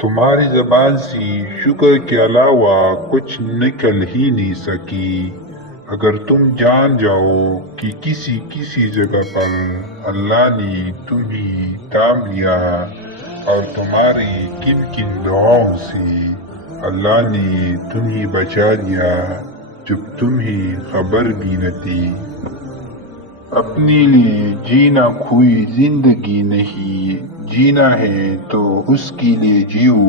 تمہاری زبان سے شکر کے علاوہ کچھ نکل ہی نہیں سکی۔ اگر تم جان جاؤ کہ کسی جگہ پر اللہ نے تمہیں تھام لیا اور تمہاری کن کن دعاؤں سے اللہ نے تمہیں بچا لیا جب تمہیں خبر بھی نہ تھی۔ اپنے لیے جینا کوئی زندگی نہیں، جینا ہے تو اس کے لیے جیو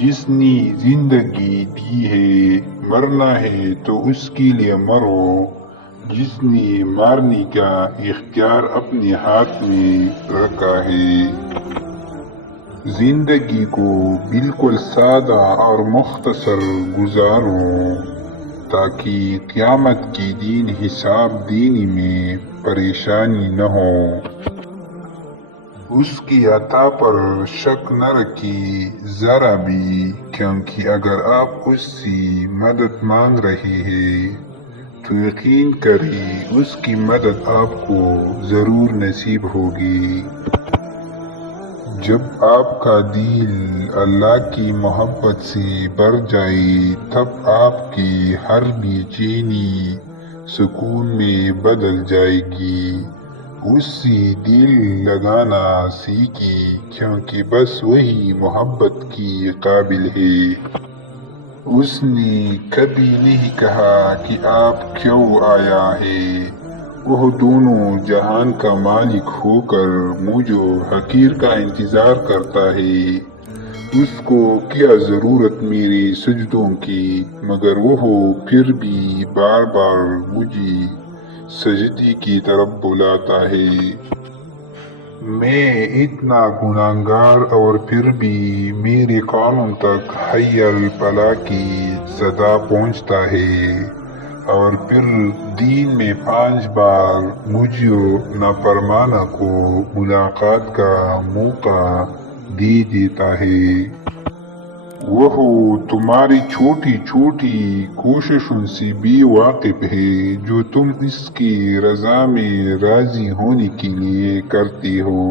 جس نے زندگی دی ہے، مرنا ہے تو اس کے لیے مرو جس نے مارنے کا اختیار اپنے ہاتھ میں رکھا ہے۔ زندگی کو بالکل سادہ اور مختصر گزارو تاکہ قیامت کے دن حساب دینے میں پریشانی نہ ہو۔ اس کی عطا پر شک نہ رکھیے ذرا بھی، کیونکہ اگر آپ اس سے مدد مانگ رہے ہیں تو یقین کریے اس کی مدد آپ کو ضرور نصیب ہوگی۔ جب آپ کا دل اللہ کی محبت سے بھر جائے تب آپ کی ہر بے چینی سکون میں بدل جائے گی۔ اس سے دل لگانا سیکھیں کیونکہ بس وہی محبت کی قابل ہے۔ اس نے کبھی نہیں کہا کہ آپ کیوں آیا ہے، وہ دونوں جہان کا مالک ہو کر مجھ حقیر کا انتظار کرتا ہے۔ اس کو کیا ضرورت میرے سجدوں کی، مگر وہ پھر بھی بار بار مجھے سجدے کی طرف بلاتا ہے۔ میں اتنا گنہگار اور پھر بھی میرے کانوں تک حی الفلاح کی صدا پہنچتا ہے، اور پھر دن میں 5 بار مجھ نافرمانوں کو ملاقات کا موقع دے دیتا ہے۔ وہ تمہاری چھوٹی چھوٹی کوششوں سے بھی واقف ہے جو تم اس کی رضا میں راضی ہونے کے لیے کرتے ہو۔